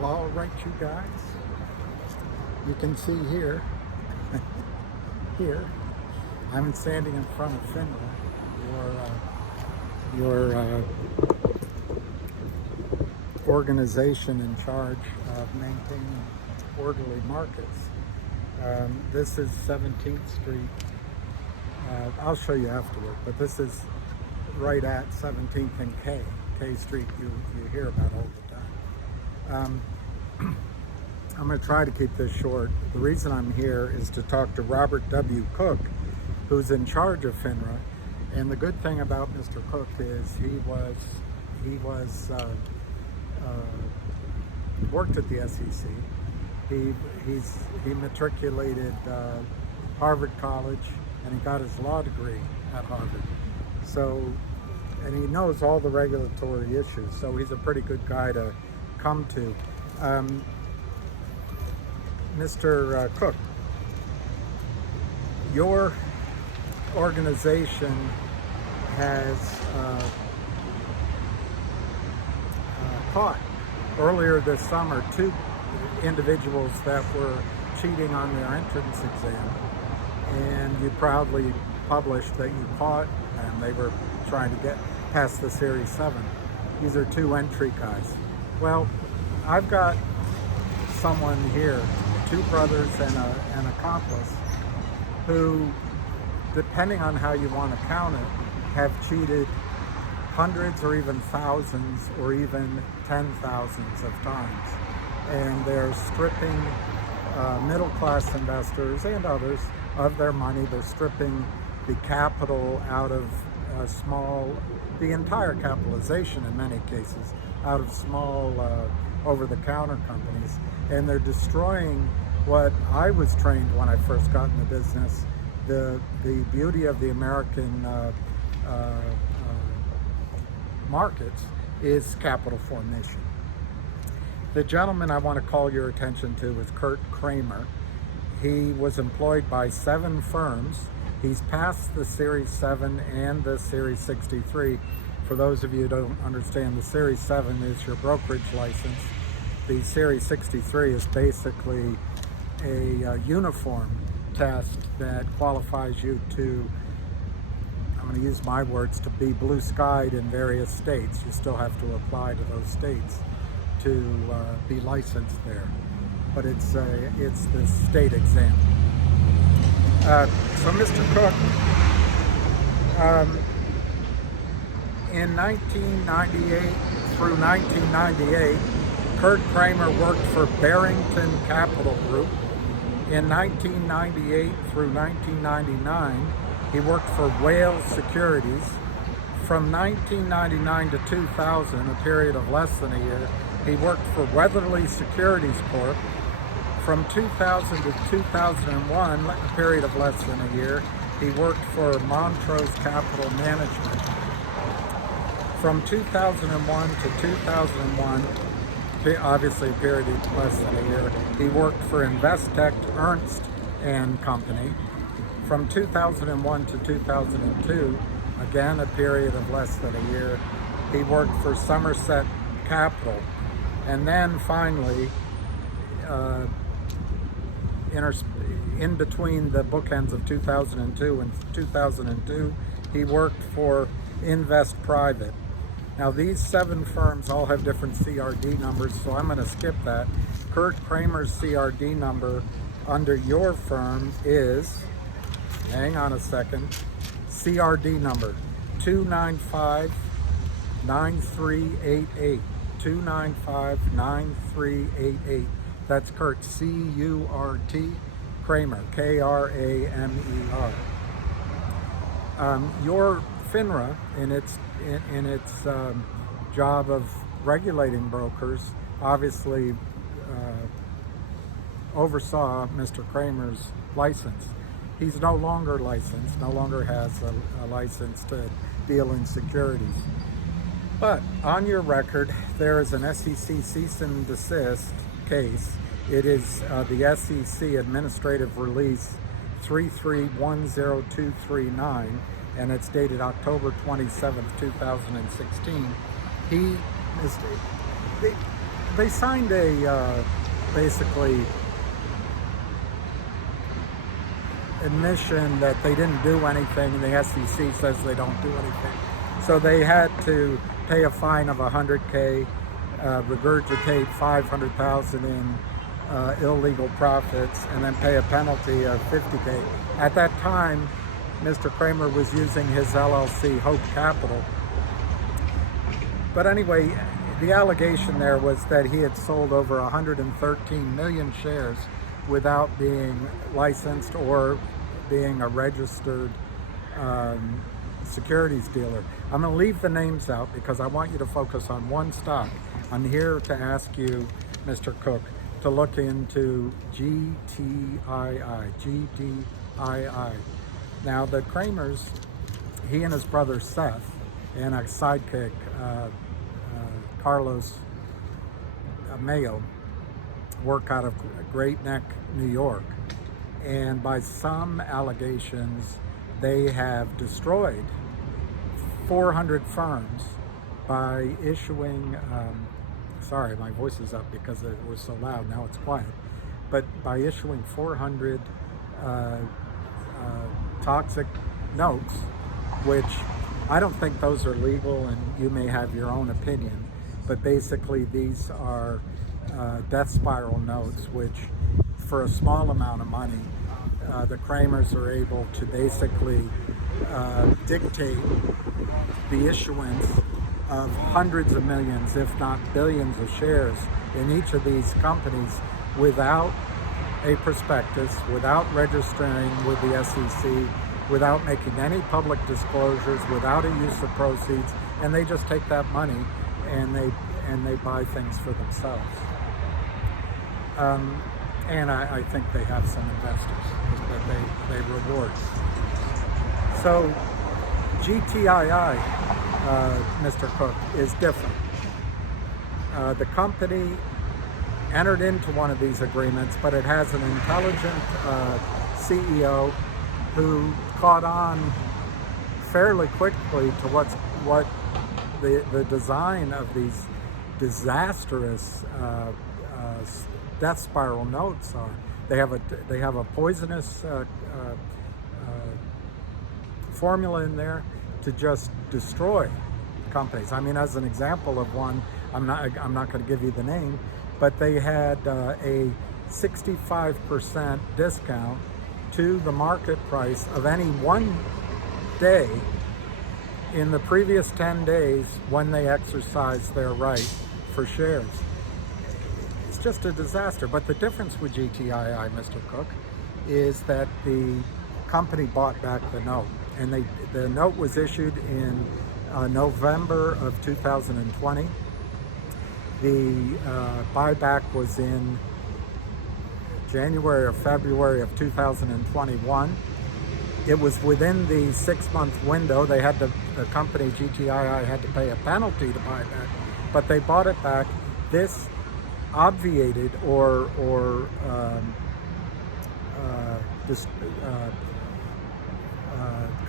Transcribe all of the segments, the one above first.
Well, all right, you guys. You can see here, I'm standing in front of FINRA, your organization in charge of maintaining orderly markets. This is 17th Street. I'll show you afterward, but this is right at 17th and K Street. You hear about all the time. I'm going to try to keep this short. The reason I'm here is to talk to Robert W. Cook, who's in charge of FINRA. And the good thing about Mr. Cook is he worked at the SEC. He matriculated Harvard College, and he got his law degree at Harvard. So, and he knows all the regulatory issues. So he's a pretty good guy to come to. Mr. Cook, your organization has caught earlier this summer 2 individuals that were cheating on their entrance exam, and you proudly published that you caught them. They were trying to get past the Series 7. These are 2 entry guys. Well, I've got someone here, 2 brothers and an accomplice, who, depending on how you want to count it, have cheated hundreds or even thousands or even 10,000s of times. And they're stripping middle-class investors and others of their money. They're stripping the capital out of the entire capitalization in many cases, out of small over-the-counter companies. And they're destroying what I was trained when I first got in the business. The beauty of the American markets is capital formation. The gentleman I want to call your attention to is Curt Kramer. He was employed by 7 firms. He's passed the Series 7 and the Series 63. For those of you who don't understand, the Series 7 is your brokerage license. The Series 63 is basically a uniform test that qualifies you to, I'm going to use my words, to be blue-skied in various states. You still have to apply to those states to be licensed there, but it's the state exam. So Mr. Cook, in 1998 through 1998, Curt Kramer worked for Barrington Capital Group. In 1998 through 1999, he worked for Wales Securities. From 1999 to 2000, a period of less than a year, he worked for Weatherly Securities Corp. From 2000 to 2001, a period of less than a year, he worked for Montrose Capital Management. From 2001 to 2001, obviously a period of less than a year, he worked for Investec Ernst and Company. From 2001 to 2002, again a period of less than a year, he worked for Somerset Capital. And then finally, in between the bookends of 2002 and 2002, he worked for Invest Private. Now these 7 firms all have different CRD numbers, so I'm going to skip that. Curt Kramer's CRD number under your firm is, hang on a second, CRD number 295-9388. 295-9388. That's Curt, C-U-R-T, Kramer, K-R-A-M-E-R. Your FINRA, in its job of regulating brokers, obviously oversaw Mr. Kramer's license. He's no longer licensed, no longer has a license to deal in securities. But on your record, there is an SEC cease and desist case. It is the SEC Administrative Release 3310239, and it's dated October 27th, 2016. they signed a basically admission that they didn't do anything, and the SEC says they don't do anything. So they had to pay a fine of $100K, regurgitate $500,000 in illegal profits, and then pay a penalty of $50K. At that time, Mr. Kramer was using his LLC, Hope Capital. But anyway, the allegation there was that he had sold over 113 million shares without being licensed or being a registered securities dealer. I'm going to leave the names out because I want you to focus on one stock. I'm here to ask you, Mr. Cook, to look into GTII. GTII. Now, the Kramers, he and his brother Seth, and a sidekick, Carlos Mayo, work out of Great Neck, New York. And by some allegations, they have destroyed 400 firms by issuing, sorry, my voice is up because it was so loud, now it's quiet, but by issuing 400 toxic notes, which I don't think those are legal, and you may have your own opinion, but basically these are death spiral notes, which for a small amount of money, the Kramers are able to basically dictate the issuance of hundreds of millions, if not billions of shares in each of these companies without a prospectus, without registering with the SEC, without making any public disclosures, without a use of proceeds, and they just take that money and they buy things for themselves. And I think they have some investors that they reward. So GTII, Mr. Cook, is different. The company entered into one of these agreements, but it has an intelligent CEO who caught on fairly quickly to what the design of these disastrous death spiral notes are. They have a poisonous formula in there to just destroy companies. I mean, as an example of one, I'm not going to give you the name, but they had a 65% discount to the market price of any one day in the previous 10 days when they exercised their right for shares. It's just a disaster. But the difference with GTII, Mr. Cook, is that the company bought back the note, and the note was issued in November of 2020. The buyback was in January or February of 2021. It was within the 6-month window. They had to, the company GTII had to pay a penalty to buy it back, but they bought it back. This obviated or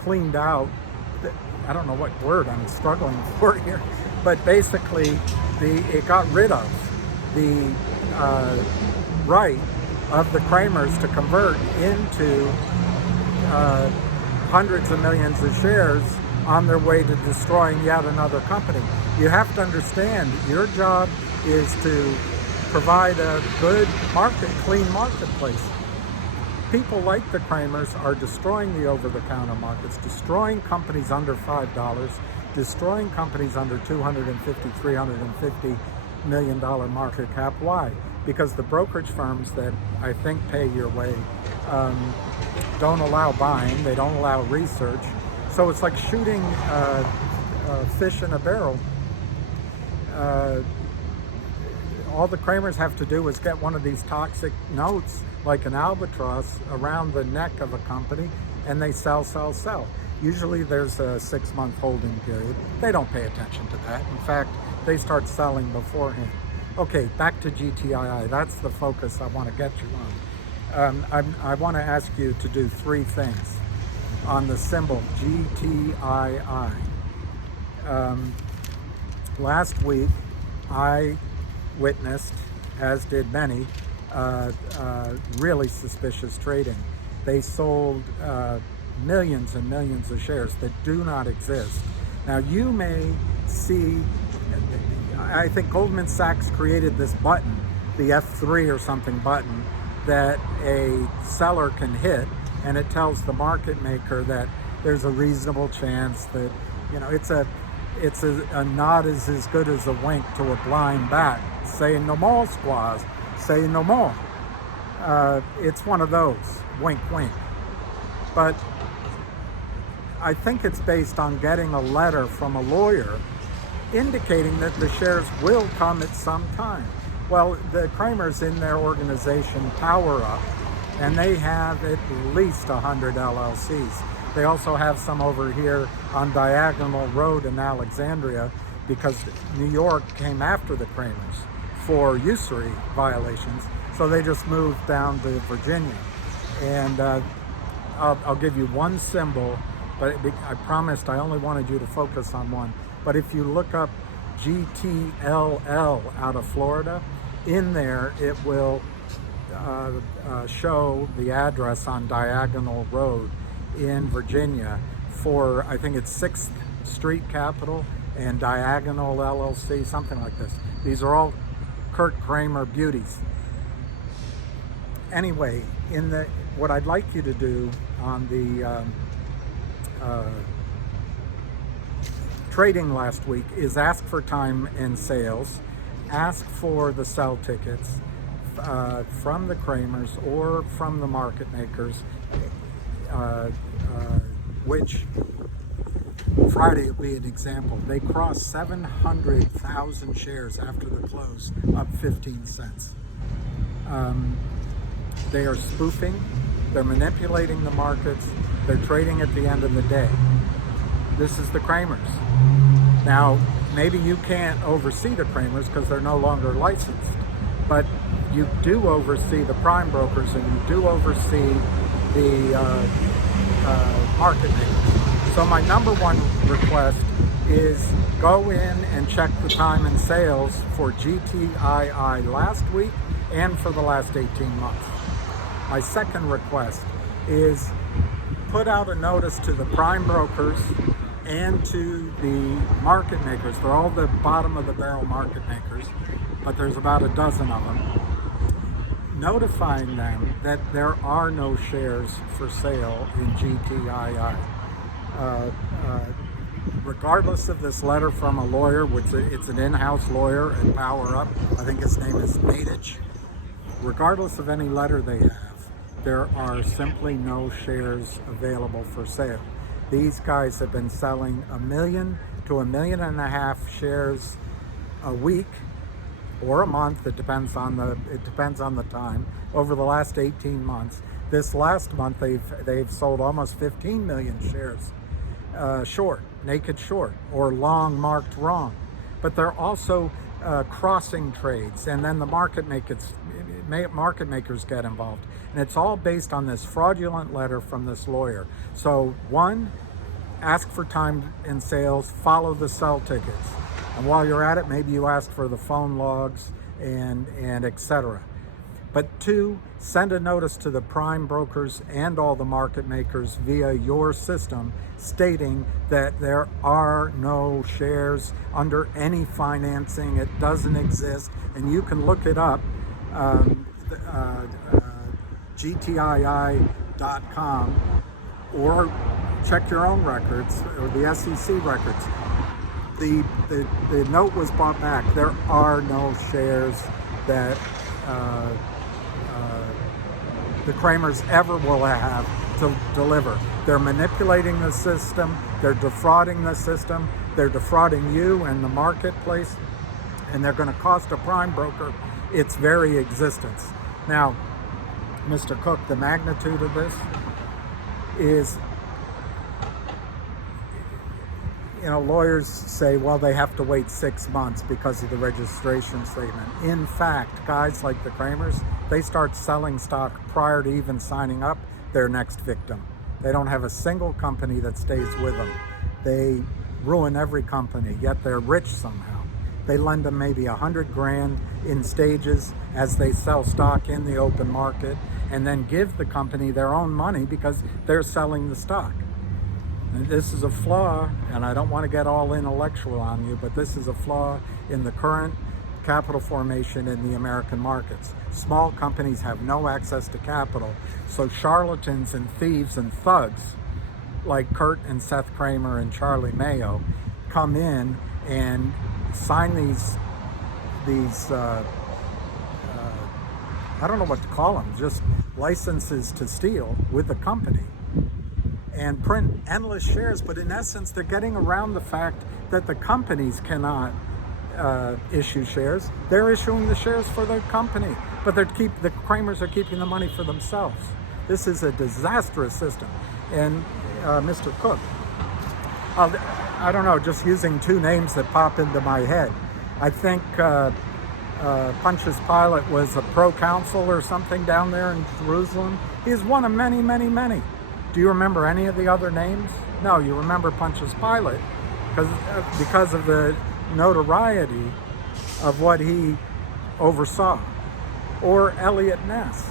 cleaned out, I don't know what word I'm struggling for here, but basically it got rid of the right of the Kramers to convert into hundreds of millions of shares on their way to destroying yet another company. You have to understand, your job is to provide a good market, clean marketplace. People like the Kramers are destroying the over-the-counter markets, destroying companies under $5, destroying companies under $250, $350 million market cap. Why? Because the brokerage firms that I think pay your way don't allow buying, they don't allow research. So it's like shooting fish in a barrel. All the Kramers have to do is get one of these toxic notes, like an albatross, around the neck of a company, and they sell. Usually there's a 6-month holding period. They don't pay attention to that. In fact, they start selling beforehand. Okay, back to GTII. That's the focus I want to get you on. I want to ask you to do 3 things on the symbol GTII. Last week, I witnessed, as did many, really suspicious trading. They sold millions and millions of shares that do not exist. Now you may see, I think Goldman Sachs created this button, the F3 or something button, that a seller can hit, and it tells the market maker that there's a reasonable chance that, you know, it's a nod is as good as a wink to a blind bat, saying no more squaws, say no more. It's one of those, wink wink. But I think it's based on getting a letter from a lawyer indicating that the shares will come at some time. Well, the Kramers in their organization Power Up, and they have at least 100 LLCs. They also have some over here on Diagonal Road in Alexandria, because New York came after the Kramers for usury violations, so they just moved down to Virginia. And I'll give you one symbol, but I promised I only wanted you to focus on one. But if you look up GTLL out of Florida, in there it will show the address on Diagonal Road in Virginia for, I think it's 6th Street Capital and Diagonal LLC, something like this. These are all Curt Kramer beauties. Anyway, what I'd like you to do on the trading last week is ask for time and sales, ask for the sell tickets from the Kramers or from the market makers, which Friday will be an example. They crossed 700,000 shares after the close, up 15 cents. They are spoofing, they're manipulating the markets, they're trading at the end of the day. This is the Kramers. Now, maybe you can't oversee the Kramers because they're no longer licensed, but you do oversee the prime brokers and you do oversee the market makers. So my number one request is go in and check the time and sales for GTII last week and for the last 18 months. My second request is put out a notice to the prime brokers and to the market makers. They're all the bottom of the barrel market makers, but there's about a dozen of them, notifying them that there are no shares for sale in GTII. Regardless of this letter from a lawyer, which it's an in-house lawyer at Power Up, I think his name is Nadich. Regardless of any letter they have, there are simply no shares available for sale. These guys have been selling 1 million to 1.5 million shares a week or a month. It depends on the time. Over the last 18 months, this last month they've sold almost 15 million shares short, naked short, or long marked wrong. But they're also crossing trades, and then the market makers get involved, and it's all based on this fraudulent letter from this lawyer. So one, ask for time and sales, follow the sell tickets, and while you're at it, maybe you ask for the phone logs and etc. But two, send a notice to the prime brokers and all the market makers via your system stating that there are no shares under any financing. It doesn't exist, and you can look it up, GTII.com, or check your own records or the SEC records. The note was brought back. There are no shares that the Kramers ever will have to deliver. They're manipulating the system, they're defrauding the system, they're defrauding you and the marketplace, and they're going to cost a prime broker its very existence. Now, Mr. Cook, the magnitude of this is, lawyers say, well, they have to wait 6 months because of the registration statement. In fact, guys like the Kramers, they start selling stock prior to even signing up their next victim. They don't have a single company that stays with them. They ruin every company, yet they're rich somehow. They lend them maybe 100 grand in stages as they sell stock in the open market, and then give the company their own money because they're selling the stock. And this is a flaw, and I don't want to get all intellectual on you, but this is a flaw in the current capital formation in the American markets. Small companies have no access to capital, so charlatans and thieves and thugs like Curt and Seth Kramer and Charlie Mayo come in and sign these I don't know what to call them, just licenses to steal with the company and print endless shares. But in essence, they're getting around the fact that the companies cannot issue shares. They're issuing the shares for the company, but the Kramers are keeping the money for themselves. This is a disastrous system. And Mr. Cook, I don't know, just using two names that pop into my head. I think Pontius Pilate was a proconsul or something down there in Jerusalem. He's one of many, many, many. Do you remember any of the other names? No, you remember Pontius Pilate because of the notoriety of what he oversaw. Or Elliot Ness.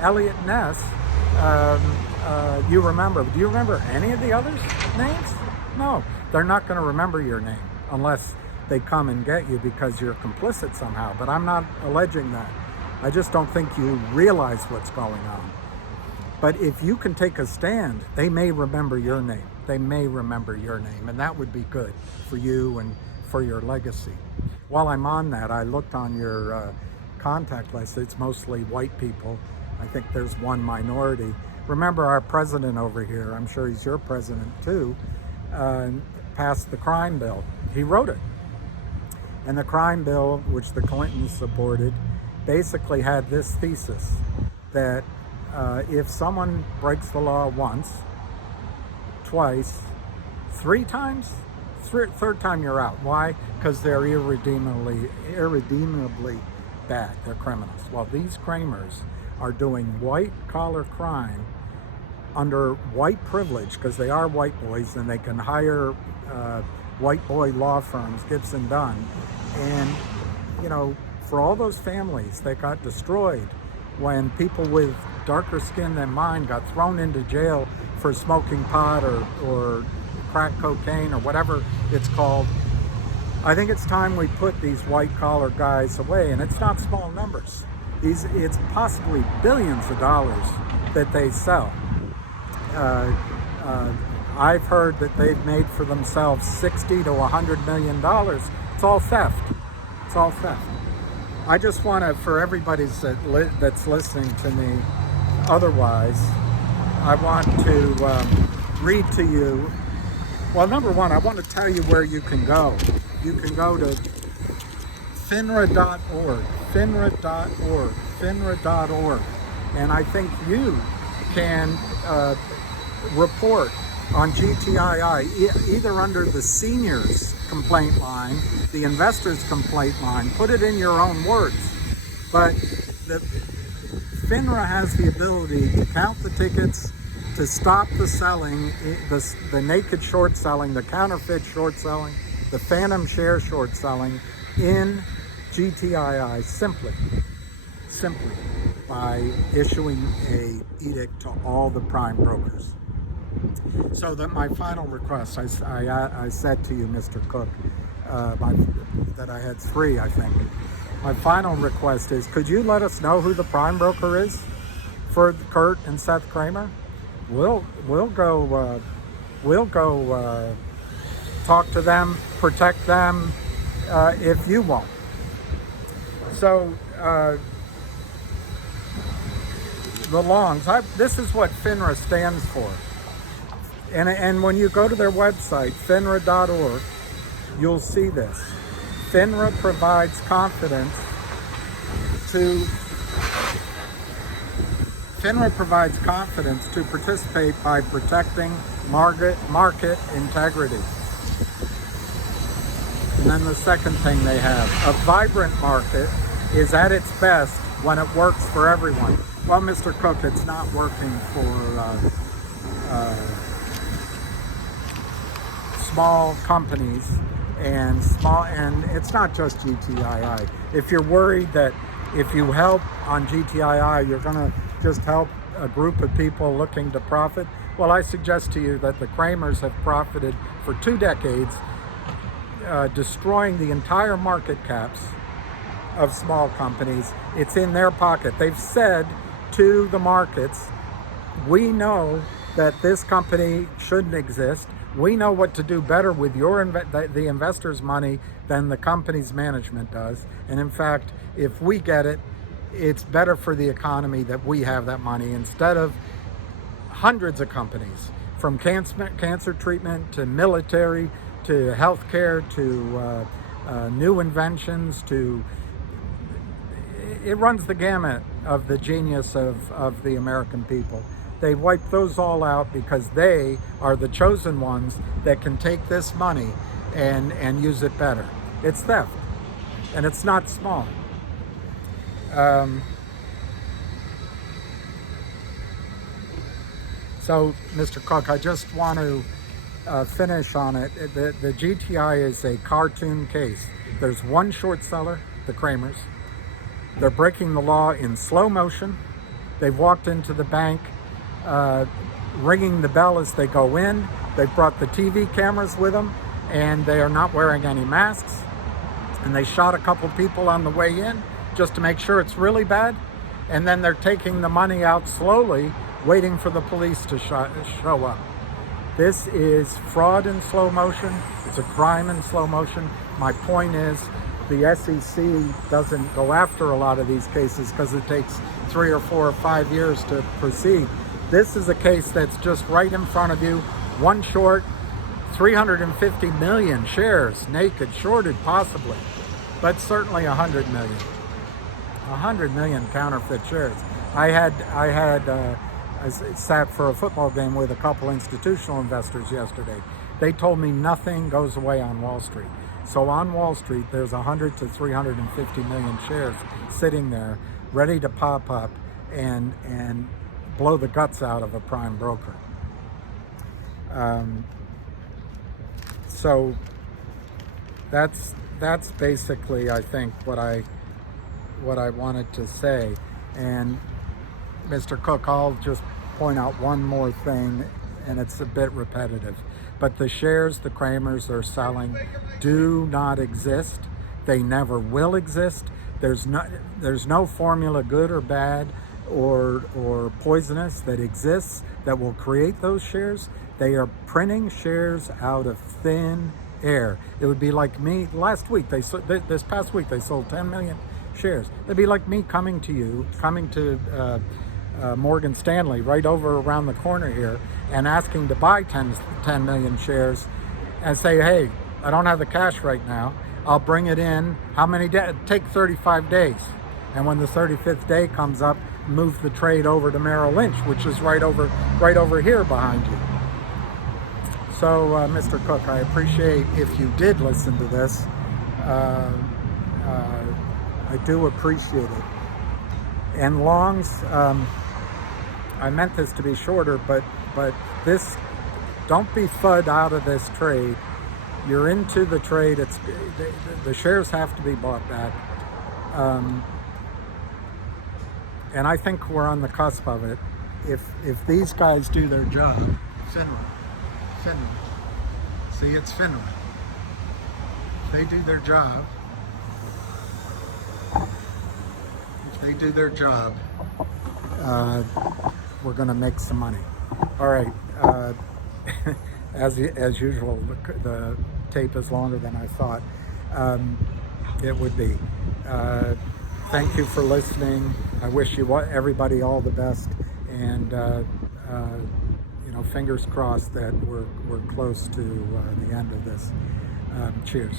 Elliot Ness, you remember. Do you remember any of the others' names? No, they're not going to remember your name unless they come and get you because you're complicit somehow. But I'm not alleging that. I just don't think you realize what's going on. But if you can take a stand, they may remember your name. They may remember your name, and that would be good for you and for your legacy. While I'm on that, I looked on your contact list. It's mostly white people. I think there's one minority. Remember our president over here, I'm sure he's your president too, passed the crime bill. He wrote it. And the crime bill, which the Clintons supported, basically had this thesis that if someone breaks the law once, twice, three times, third time you're out. Why? Because they're irredeemably bad. They're criminals. Well, these Kramers are doing white-collar crime under white privilege because they are white boys and they can hire white boy law firms, Gibson Dunn. And, you know, for all those families that got destroyed when people with darker skin than mine got thrown into jail for smoking pot or crack cocaine or whatever it's called, I think it's time we put these white-collar guys away. And it's not small numbers. It's possibly billions of dollars that they sell. I've heard that they've made for themselves $60 to $100 million. It's all theft. It's all theft. I just want to, for everybody that's listening to me otherwise, I want to read to you. Well, number one, I want to tell you where you can go. You can go to FINRA.org, FINRA.org, and I think you can report on GTII either under the seniors complaint line, the investors complaint line, put it in your own words. But FINRA has the ability to count the tickets, to stop the selling, the naked short selling, the counterfeit short selling, the phantom share short selling in GTII simply by issuing a edict to all the prime brokers. So that my final request, I said to you, Mr. Cook, that I had three, I think. My final request is, could you let us know who the prime broker is for Curt and Seth Kramer? We'll go talk to them, protect them, if you won't. So the longs. This is what FINRA stands for. And when you go to their website, FINRA.org, you'll see this. FINRA provides confidence to participate by protecting market integrity. And then the second thing they have, a vibrant market is at its best when it works for everyone. Well, Mr. Cook, it's not working for small companies and small, and it's not just GTII. If you're worried that if you help on GTII, you're going to just help a group of people looking to profit, well, I suggest to you that the Kramers have profited for 2 decades, destroying the entire market caps of small companies. It's in their pocket. They've said to the markets, we know that this company shouldn't exist. We know what to do better with the investors' money than the company's management does. And in fact, if we get it, it's better for the economy that we have that money instead of hundreds of companies, from cancer treatment to military to healthcare to new inventions to, it runs the gamut of the genius of the American people. They wipe those all out because they are the chosen ones that can take this money and use it better. It's theft, and it's not small. So, Mr. Cook, I just want to finish on it. The GTI is a cartoon case. There's one short seller, the Kramers. They're breaking the law in slow motion. They've walked into the bank ringing the bell as they go in. They've brought the TV cameras with them, and they are not wearing any masks. And they shot a couple people on the way in just to make sure it's really bad. And then they're taking the money out slowly, waiting for the police to show up. This is fraud in slow motion. It's a crime in slow motion. My point is, the SEC doesn't go after a lot of these cases because it takes 3 or 4 or 5 years to proceed. This is a case that's just right in front of you. One short, 350 million shares, naked, shorted possibly, but certainly 100 million. 100 million counterfeit shares. I sat for a football game with a couple institutional investors yesterday. They told me nothing goes away on Wall Street. So on Wall Street, there's 100 to 350 million shares sitting there, ready to pop up and blow the guts out of a prime broker. So that's basically, I think, what I wanted to say. And Mr. Cook, I'll just point out one more thing, and it's a bit repetitive. But the shares the Kramers are selling do not exist. They never will exist. There's no formula, good or bad or poisonous, that exists that will create those shares. They are printing shares out of thin air. It would be like me last week. This past week they sold 10 million shares. It'd be like me coming to Morgan Stanley right over around the corner here and asking to buy 10 million shares and say, hey, I don't have the cash right now. I'll bring it in. How many days? Take 35 days. And when the 35th day comes up, move the trade over to Merrill Lynch, which is right over here behind you. So, Mr. Cook, I appreciate if you did listen to this. I do appreciate it. And longs, I meant this to be shorter, but this, don't be FUD out of this trade. You're into the trade. The shares have to be bought back. And I think we're on the cusp of it. If these guys do their job, FINRA. See, it's FINRA. If they do their job, we're going to make some money. All right. As usual, the tape is longer than I thought it would be. Thank you for listening. I wish everybody all the best, and fingers crossed that we're close to the end of this. Cheers.